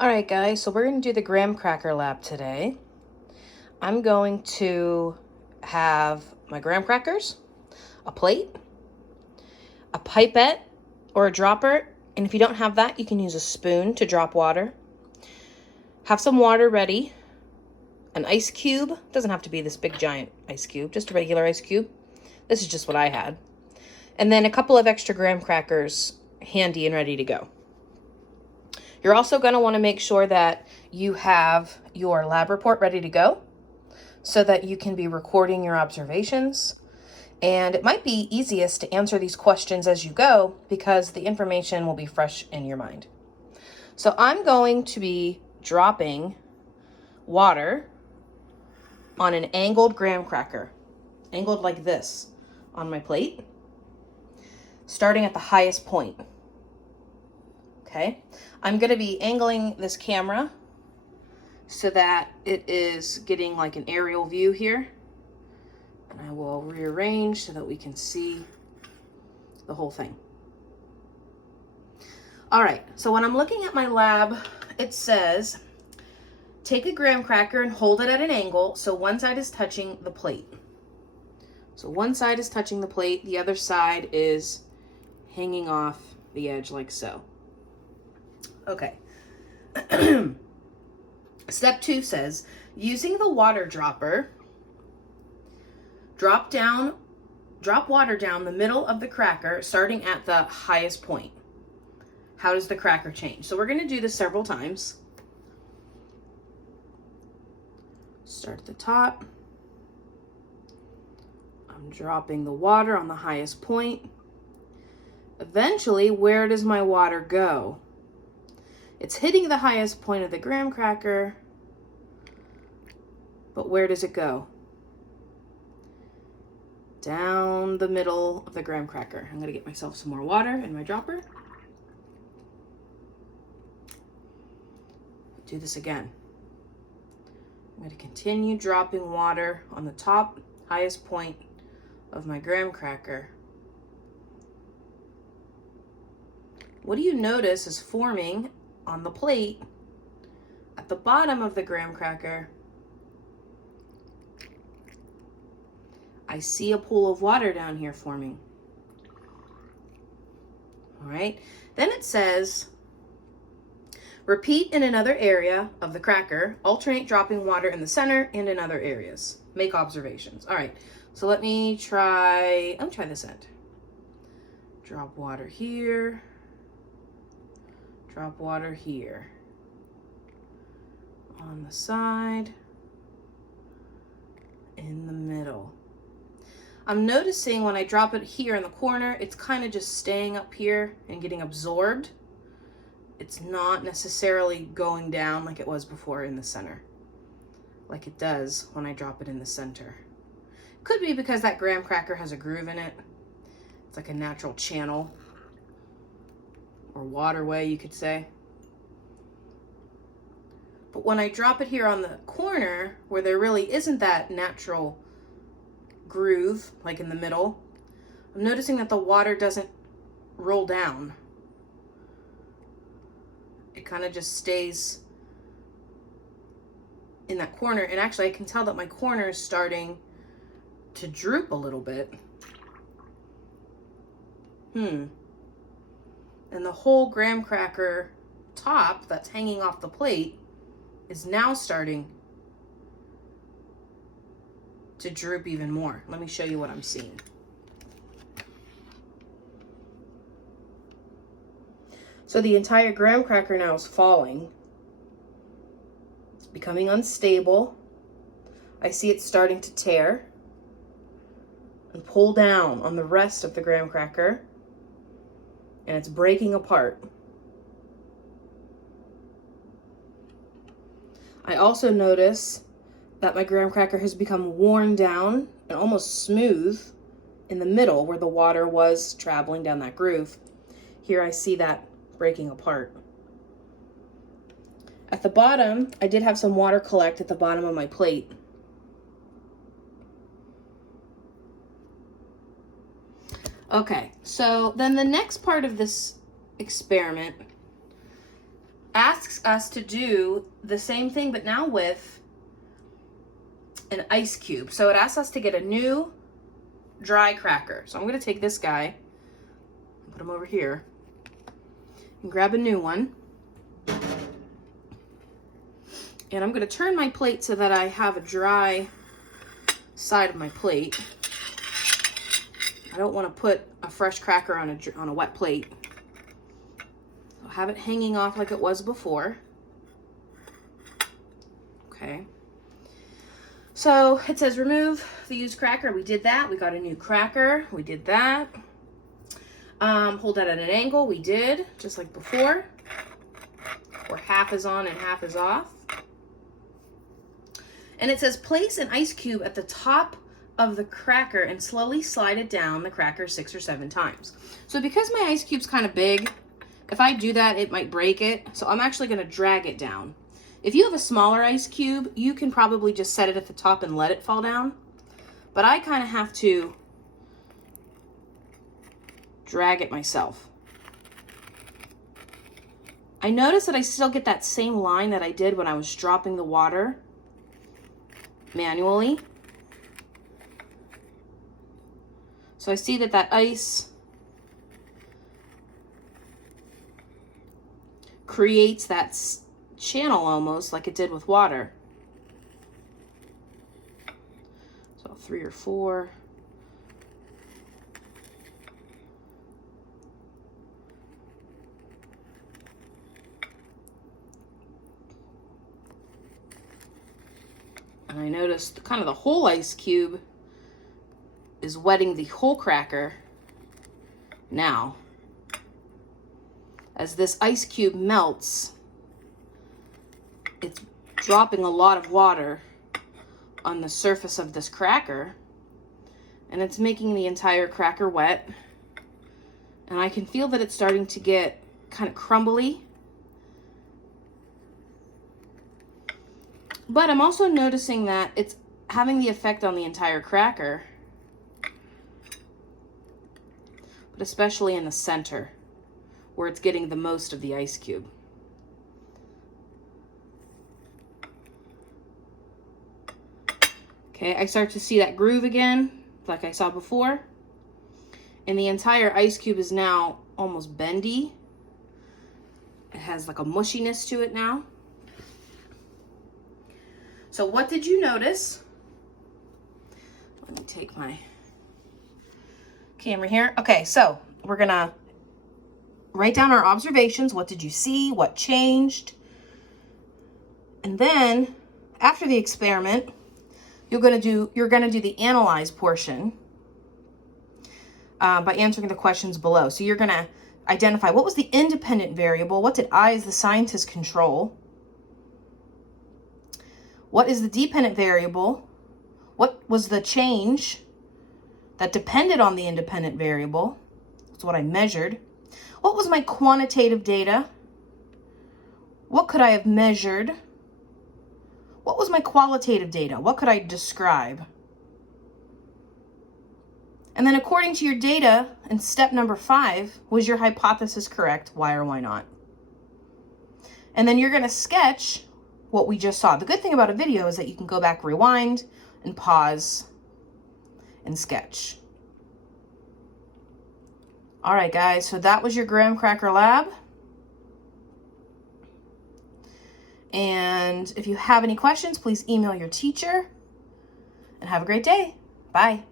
All right, guys, so we're going to do the graham cracker lab today. I'm going to have my graham crackers, a plate, a pipette or a dropper, and if you don't have that, you can use a spoon to drop water. Have some water ready, an ice cube. Doesn't have to be this big giant ice cube, just a regular ice cube. This is just what I had. And then a couple of extra graham crackers handy and ready to go. You're also going to want to make sure that you have your lab report ready to go so that you can be recording your observations. And it might be easiest to answer these questions as you go because the information will be fresh in your mind. So I'm going to be dropping water on an angled graham cracker, angled like this on my plate, starting at the highest point. Okay, I'm going to be angling this camera so that it is getting like an aerial view here. And I will rearrange so that we can see the whole thing. All right, so when I'm looking at my lab, it says, take a graham cracker and hold it at an angle so one side is touching the plate. So one side is touching the plate, the other side is hanging off the edge like so. Okay. Step 2 says, using the water dropper, drop water down the middle of the cracker starting at the highest point. How does the cracker change? So we're going to do this several times. Start at the top. I'm dropping the water on the highest point. Eventually, where does my water go? It's hitting the highest point of the graham cracker, but where does it go? Down the middle of the graham cracker. I'm going to get myself some more water in my dropper. Do this again. I'm going to continue dropping water on the top, highest point of my graham cracker. What do you notice is forming on the plate at the bottom of the graham cracker? I see a pool of water down here forming. All right, then it says, repeat in another area of the cracker, alternate dropping water in the center and in other areas. Make observations. All right, so let me try this end. Drop water here. Drop water here. On the side. In the middle. I'm noticing when I drop it here in the corner, it's kind of just staying up here and getting absorbed. It's not necessarily going down like it was before in the center, like it does when I drop it in the center. Could be because that graham cracker has a groove in it. It's like a natural channel or waterway, you could say. But when I drop it here on the corner where there really isn't that natural groove, like in the middle, I'm noticing that the water doesn't roll down. It kind of just stays in that corner. And actually I can tell that my corner is starting to droop a little bit. And the whole graham cracker top that's hanging off the plate is now starting to droop even more. Let me show you what I'm seeing. So the entire graham cracker now is falling. It's becoming unstable. I see it starting to tear and pull down on the rest of the graham cracker, and it's breaking apart. I also notice that my graham cracker has become worn down and almost smooth in the middle where the water was traveling down that groove. Here I see that breaking apart. At the bottom, I did have some water collect at the bottom of my plate. Okay, so then the next part of this experiment asks us to do the same thing, but now with an ice cube. So it asks us to get a new dry cracker. So I'm going to take this guy, put him over here, and grab a new one. And I'm going to turn my plate so that I have a dry side of my plate. I don't want to put a fresh cracker on a wet plate. I'll have it hanging off like it was before. Okay. So it says remove the used cracker. We did that. We got a new cracker. We did that. Hold that at an angle. We did, just like before. Where half is on and half is off. And it says place an ice cube at the top of the cracker and slowly slide it down the cracker 6 or 7 times. So because my ice cube's kind of big, if I do that, it might break it. So I'm actually going to drag it down. If you have a smaller ice cube, you can probably just set it at the top and let it fall down. But I kind of have to drag it myself. I notice that I still get that same line that I did when I was dropping the water manually. So I see that that ice creates that channel almost like it did with water. So 3 or 4. And I noticed kind of the whole ice cube is wetting the whole cracker now. As this ice cube melts, it's dropping a lot of water on the surface of this cracker, and it's making the entire cracker wet. And I can feel that it's starting to get kind of crumbly. But I'm also noticing that it's having the effect on the entire cracker, but especially in the center where it's getting the most of the ice cube. Okay, I start to see that groove again, like I saw before. And the entire ice cube is now almost bendy. It has like a mushiness to it now. So what did you notice? Let me take my camera here. Okay, so we're gonna write down our observations. What did you see? What changed? And then after the experiment, you're gonna do the analyze portion by answering the questions below. So you're gonna identify what was the independent variable, what did I as the scientist control, what is the dependent variable, what was the change that depended on the independent variable, that's what I measured, what was my quantitative data, what could I have measured, what was my qualitative data, what could I describe. And then according to your data in step number 5, was your hypothesis correct? Why or why not? And then you're going to sketch what we just saw. The good thing about a video is that you can go back, rewind, and pause, and sketch. All right, guys, so that was your graham cracker lab. And if you have any questions, please email your teacher. And have a great day. Bye.